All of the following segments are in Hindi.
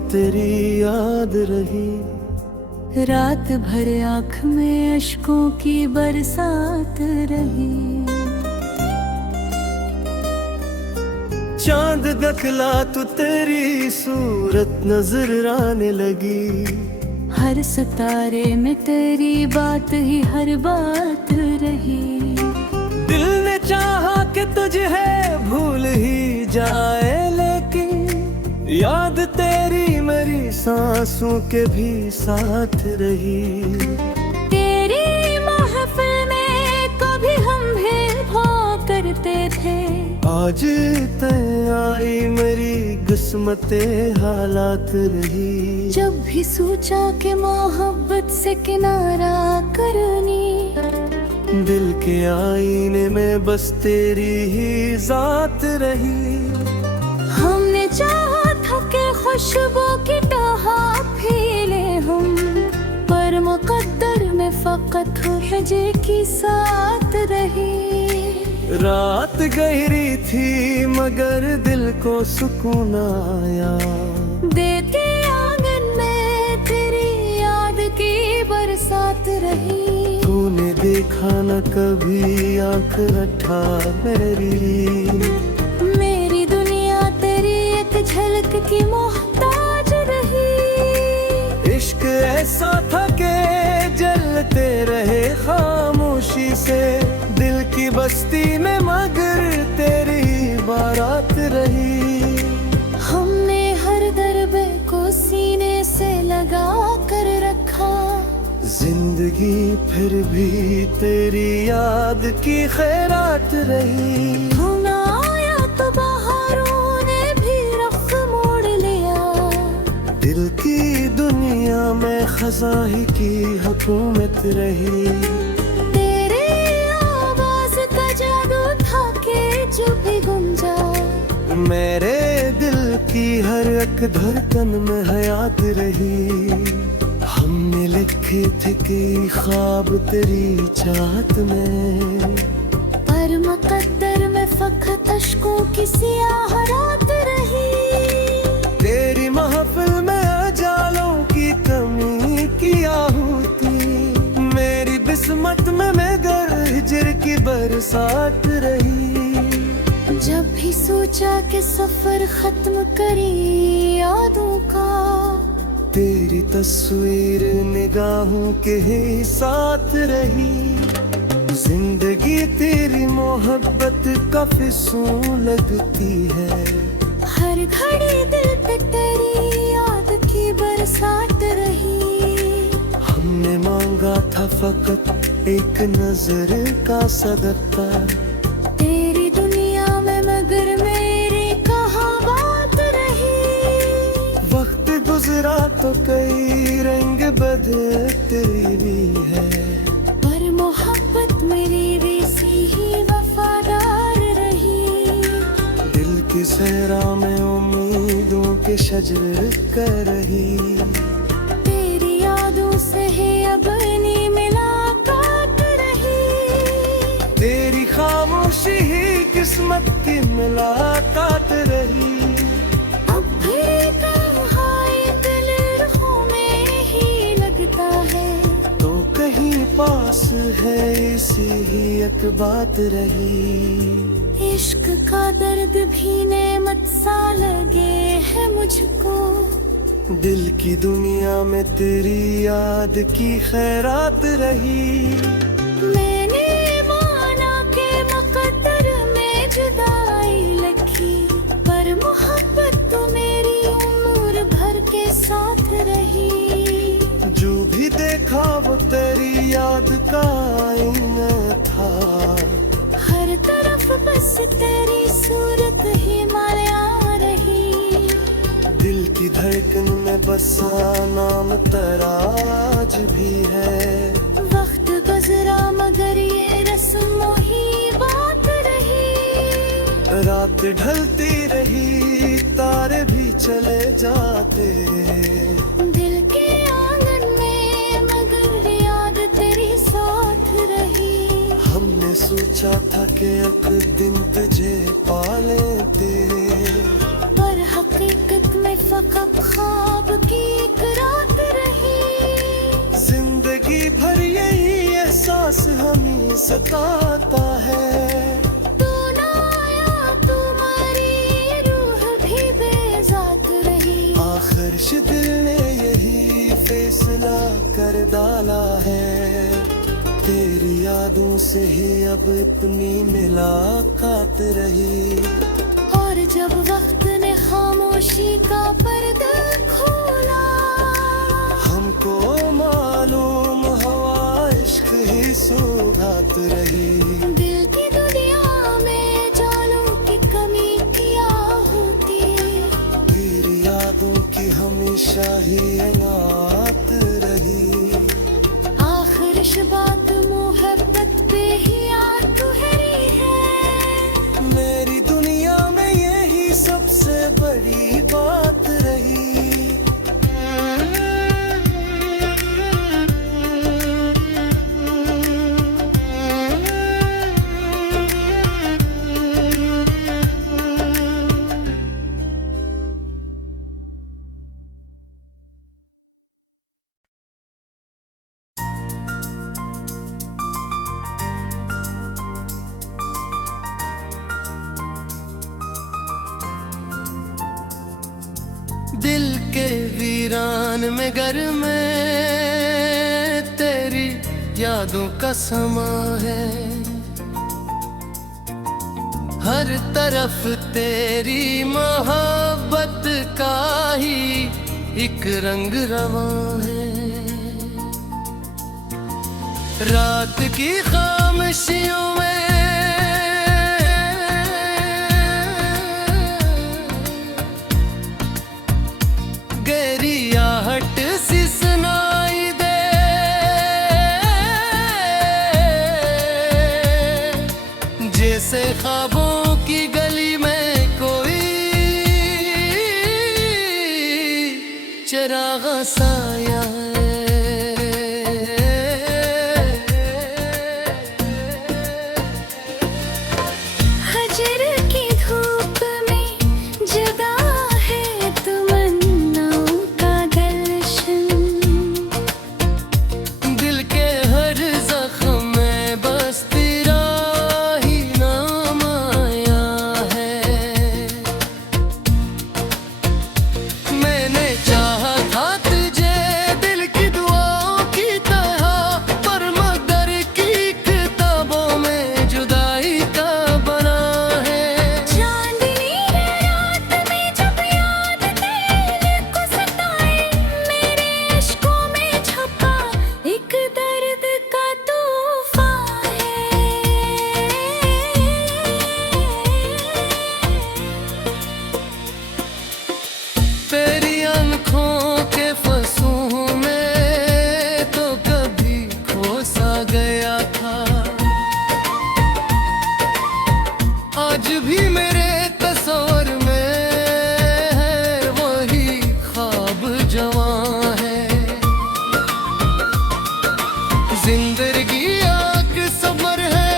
में तेरी याद रही। रात भर आँख में अश्कों की बरसात रही। चांद दखला तो तेरी सूरत नजर आने लगी। हर सितारे में तेरी बात ही हर बात रही। दिल ने चाहा कि तुझे है भूल ही जाए, लेकिन याद तेरी मेरी सांसों के भी साथ रही। तेरी महफिल में कभी हम भेदभाव करते थे, आज तय आई मेरी किस्मते हालात रही। जब भी सोचा कि मोहब्बत से किनारा करनी, दिल के आईने में बस तेरी ही जात रही। हमने चाहा था कि खुशबू की टहा फैले हम, पर मुकद्दर में फकत हिजे की साथ रही। रात गहरी थी मगर दिल को सुकून आया। देते आंगन में तेरी याद की बरसात रही। तूने देखा न कभी आंख रखा मेरी दुनिया तेरी एक झलक की मोहताज रही। इश्क ऐसा था कि जलते रहे खामोशी से, दिल की बस्ती में मगर तेरी बारात रही। हमने हर दरबे को सीने से लगा कर रखा, जिंदगी फिर भी तेरी याद की खैरात रही। होना आया तो बहारों ने भी रुख मोड़ लिया। दिल की दुनिया में खजाही की हुकूमत रही। तेरे आवाज का जादू था कि जो भी गुंजा, मेरे दिल की हर एक धड़कन में हयात रही। हमने लिखे थे कई ख्वाब तेरी चाहत में, पर मुकद्दर में फकत अश्कों की सियाह रात रही। तेरी महफिल में अजालों की कमी की आहूती, मेरी किस्मत में मगर हिजर की बरसात रही। जब भी सोचा कि सफर खत्म करी यादों का, तेरी तस्वीर निगाहों के ही साथ रही। जिंदगी तेरी मोहब्बत का फिसूं लगती है। हर घड़ी दिल पे तेरी याद की बरसात रही। हमने मांगा था फकत एक नजर का सदका, तेरी दुनिया में मगर मेरी कहाँ बात रही। वक्त गुजरा तो कई रंग बदलते भी है, पर मोहब्बत मेरी वैसी ही वफादार रही। दिल की सहरा में उम्मीदों के शजर कर रही। तेरी यादों से है अपनी मुलाकात रही। तेरी खामोशी ही किस्मत की मुलाकात रही। अब भी तन्हाई दिल रूहों में ही लगता है, तो कहीं पास है इसी ही एक बात रही। इश्क का दर्द भी नेमत सा लगे है मुझको, दिल की दुनिया में तेरी याद की खैरात रही। मैंने माना के मुकद्दर में जुदाई लिखी, पर मोहब्बत तो मेरी उम्र भर के साथ रही। जो भी देखा वो तेरी याद का आईना था, हर तरफ बस तेरी सूरत ही माया रही। दिल की धड़कन में बसा नाम तेरा आज भी है। वक्त गुजरा मगर ये रस्मों ही बात रही। रात ढलती रही तारे भी चले जाते, दिल के आंगन में मगर याद तेरी साथ रही। हमने सोचा था कि एक दिन तुझे पा लेते, पर हकीकत में फकत ख्वाब ख्वाब की एक रात रही। जिंदगी भर यही एहसास हमें सताता है। तू ना आया, तुम्हारी रूह भी बेजात रही। आखिर दिल ने यही फैसला कर डाला है, तेरी यादों से ही अब इतनी मुलाकात रही। और जब वक्त ने खामोशी का पर्दा खोला, हमको मालूम हवा इश्क ही सौगात रही। दिल की दुनिया में जालों की कमी क्या होती। तेरी यादों की हमेशा ही अनात रही। आखिर इस बात मोहब्बत पे ही तुहरी है। मेरी दुनिया में यही सबसे बड़ी बात रही। दिल के वीरान में घर में तेरी यादों का समा है। हर तरफ तेरी मोहब्बत का ही एक रंग रवां है। रात की खामोशियों में आहट सी सुनाई दे। जैसे ख्वाबों की गली में कोई चिराग साया है। हजर की धूप में जगा है तमन्ना। दिल के हर जख्म में बस तेरा ही नाम आया है। मैंने चाहा था तुझे दिल की दुआओं की तरह, पर मगर की किताबों में जुदाई का बना है। चांदनी रात में जब याद दिल को सताए, मेरे इश्कों में छुपा एक दर्द का तूफान है। तेरी आँखों के फंसू में तो कभी खो सा गया था। आज भी मेरे तस्वर में है वही ख्वाब जवां है। जिंदगी आग सबर है।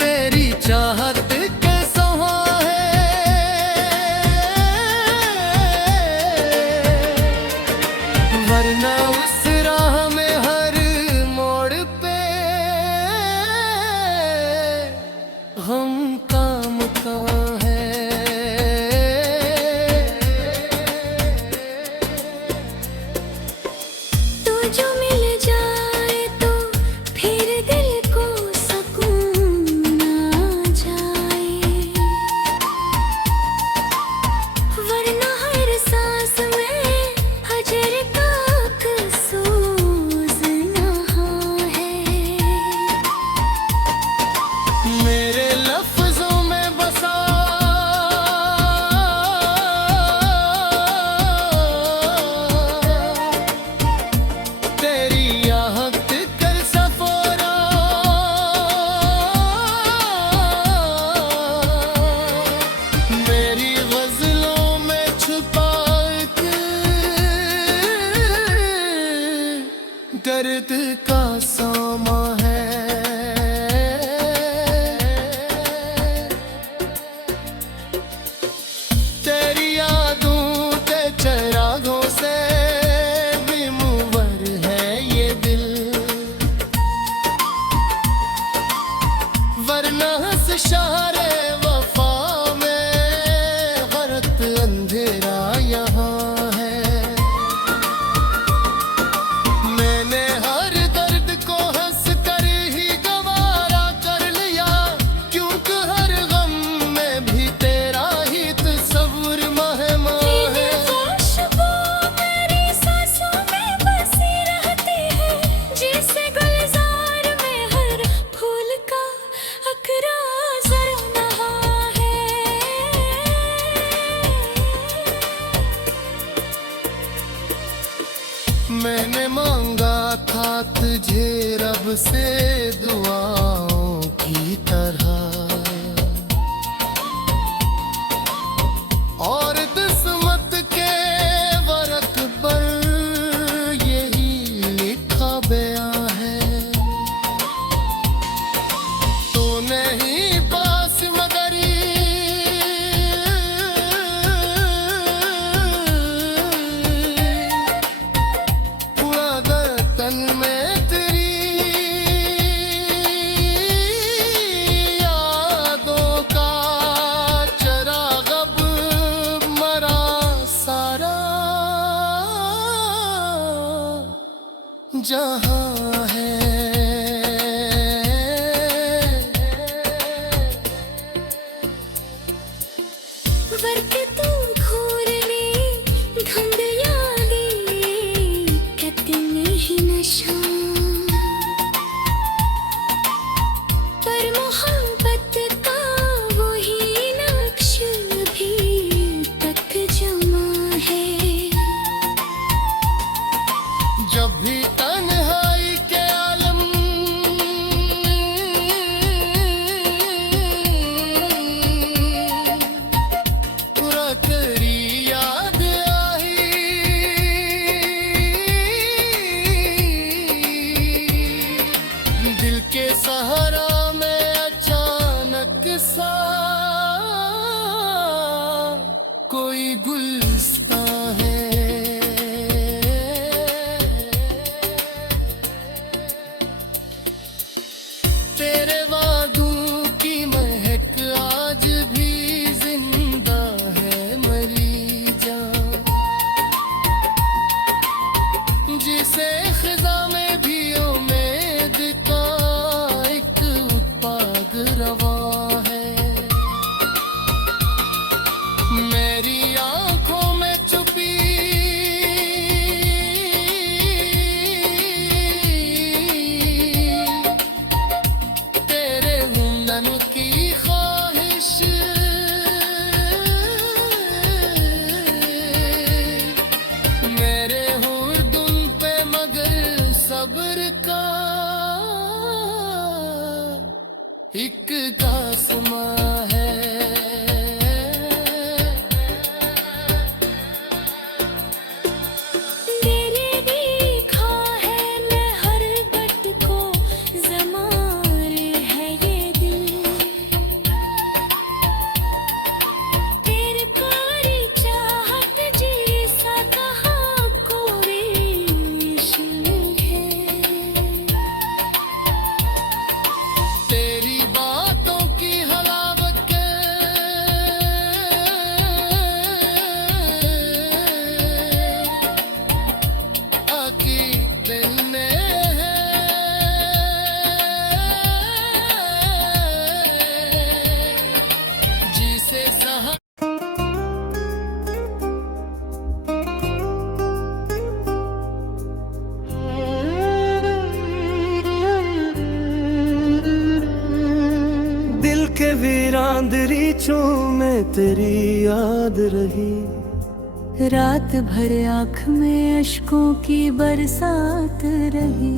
तेरी चाहत के सहा है। वरना उस राह में हर मोड़ पे हम काम का है। तू जो मिल जाए तो फिर दिल को सुकून आ जाए। वरना हर सांस में हजर का अफसोस नहा है। मेरे लफ्जों में बसा रे वफा में गरत अंधेरा यहाँ है। मैंने हर दर्द को हंस कर ही गवारा कर लिया, क्योंकि हर गम में भी तेरा ही तस्वुर महमा है। खुशबू मेरी सांसों में बसी रहती है, जिसे गुलजार में हर फूल का अकरा जरा नहा है। मैंने मांगा था तुझे रब से दुआओं की तरह, और किस्मत के वरक पर यही लिखा बयां है। तो नहीं पास मगर पूरा तन में तेरी यादों का चराग अब मरा सारा जहां है। वर्क तू घूरने धुंधयाली कितनी ही नशा, पर मोहब्बत का वही नक्श भी तक जमा है। जब भी तन्हाई के आलम पूरा तेरी याद आई, दिल के सहारा में अचानक सा कोई गुलिस्तां है। तेरे वादों की महक आज भी जिंदा है मरी जान, जिसे खिजा में भी उम्मीद का एक उत्पाद रवा है। मेरी आंखों में छुपी तेरे हुनर की ख्वाहिश, मेरे हुर्दुम पे मगर सब्र का एक कासमा है। तेरे देखा है मैं हर बट को, ज़मार है ये दिल। तेरे प्यारी चाहत जैसा कहाँ कोई इश्क है। तेरी बातों की हलावत के आकी दिल ने जिसे सहा दिल के वीरान दरीचों में तेरी याद रही, रात भर आँख में अश्कों की बरसात रही।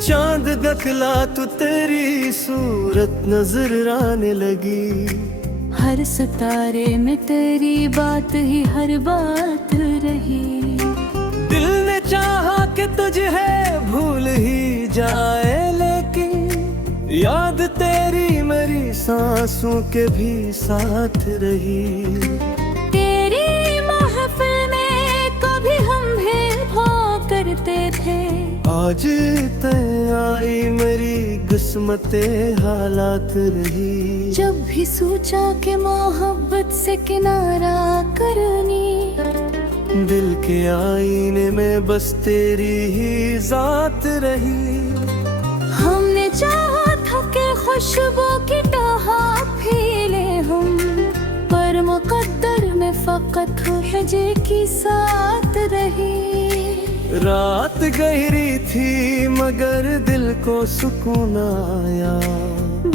चांद दखला तो तेरी सूरत नजर आने लगी, हर सितारे में तेरी बात ही हर बात रही। दिल ने चाहा कि तुझे भूल ही जाए, लेकिन याद तेरी मेरी सांसों के भी साथ रही। तेरी महफिल में कभी हम भेदभाव करते थे, आज तय आई मेरी किस्मते हालात रही। जब भी सोचा कि मोहब्बत से किनारा करनी, दिल के आईने में बस तेरी ही जात रही। हमने चाहा था कि खुशबू की टहा फैले हम, पर मुकद्दर में फकत हिजर की साथ रही। रात गहरी थी मगर दिल को सुकून आया।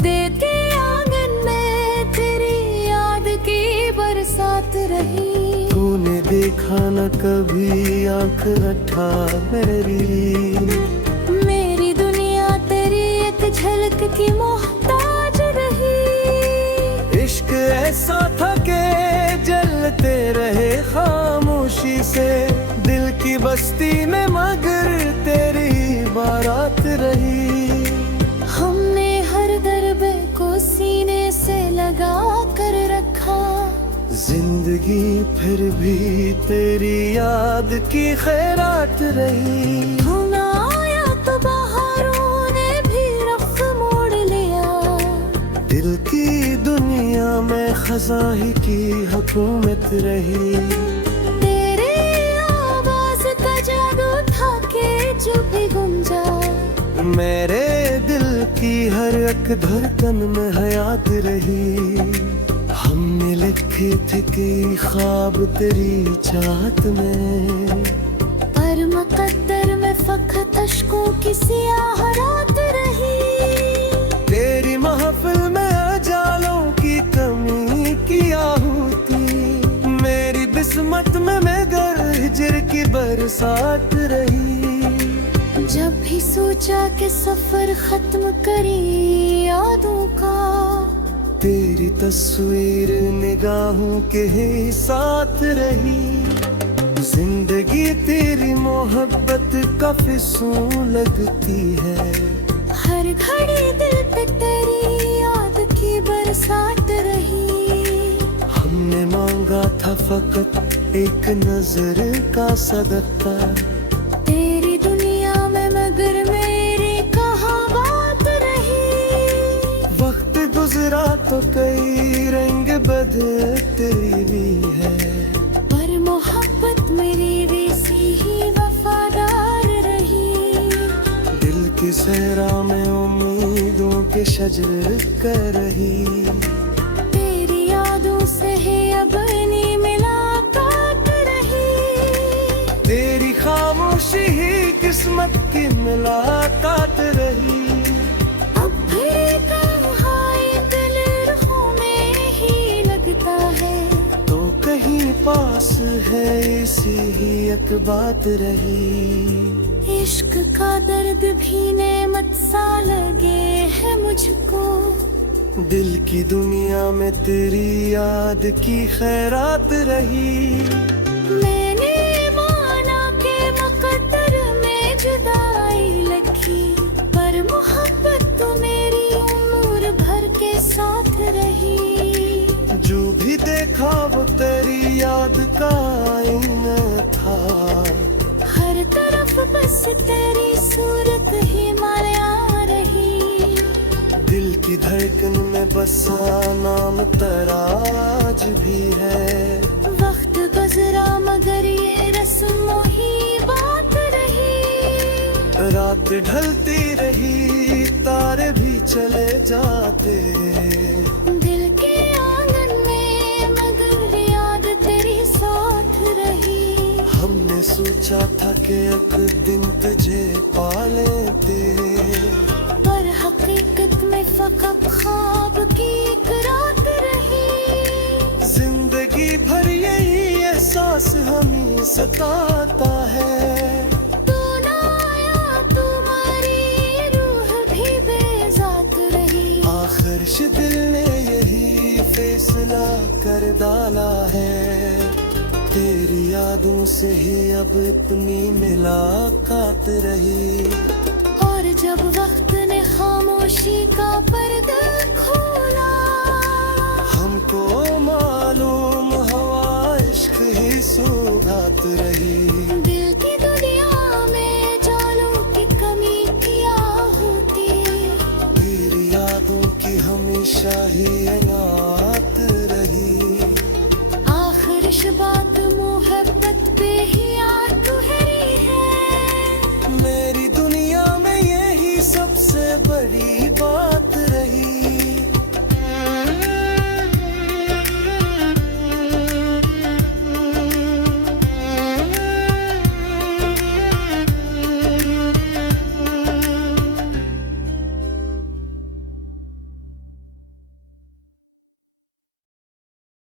देते आंगन में तेरी याद की बरसात रही। तूने देखा न कभी आंख रखा मेरी दुनिया तेरी एक झलक की मोहताज रही। इश्क ऐसा था कि जलते रहे खामोशी से दिल की बस्ती में, मगर तेरी बारात रही। हमने हर दरबे को सीने से लगा कर रखा, जिंदगी फिर भी तेरी याद की खैरात रही। धुआं आया तो बहारों ने भी रुख मोड़ लिया। दिल की दुनिया में खजाही की हुकूमत रही। तेरे आवाज का जादू था कि जो भी गुंजा, मेरे दिल की हर एक धड़कन में हयात रही। हमने लिखे थे कई ख्वाब तेरी चाहत में, पर मुकद्दर में फकत अश्कों की सियाह रात रही। तेरी महफिल में अजालों की कमी की आहूती, मेरी बिस्मत में मगर हिजर की बरसात रही। जब भी सोचा कि सफर खत्म करी यादों का, तेरी तस्वीर निगाहों के ही साथ रही। जिंदगी तेरी मोहब्बत का फिसूं लगती है। हर घड़ी दिल पे तेरी याद की बरसात रही। हमने मांगा था फकत एक नजर का सदका, तेरी दुनिया में मगर मेरी कहाँ बात रही। वक्त गुजरा तो कई रंग बदलते भी है, पर मोहब्बत मेरी वैसी ही वफादार रही। दिल की सहरा में उम्मीदों के शजर कर रही। तेरी यादों से है अपनी मुलाकात रही। तेरी खामोशी ही किस्मत की मुलाकात रही। अब भी तन्हाई दिल रूहों में ही लगता है, तो कहीं पास है इसी ही एक बात रही। इश्क का दर्द भी नेमत सा लगे है मुझको। दिल की दुनिया में तेरी याद की खैरात रही। मैंने माना के मुकद्दर में जुदाई लिखी, पर मोहब्बत तो मेरी उम्र भर के साथ रही। जो भी देखा वो तेरी याद का आईना था। हर तरफ बस तेरी सूरत ही माया रही। दिल की धड़कन में बसा नाम तराज भी है। वक्त गुजरा मगर ये रस्मों ही बात रही। रात ढलती रही तारे भी चले जाते। दिल के आंगन में मगर याद तेरी साथ रही। हमने सोचा था कि एक दिन तुझे पा लेते, पर हकीकत में फकत ख्वाब की एक रात रही। जिंदगी भर यही एहसास हमें सताता है। तू ना आया तुम्हारी रूह भी बेजात रही। आखिर से दिल ने यही फैसला कर डाला है। तेरी यादों से ही अब इतनी मुलाकात रही। और जब वक्त ने खामोशी का पर्दा खोला, हमको मालूम हवा इश्क ही सुगात रही। दिल की दुनिया में जालों की हमेशा ही अनाथ रही। आखिर बात मोहब्बत पे ही आ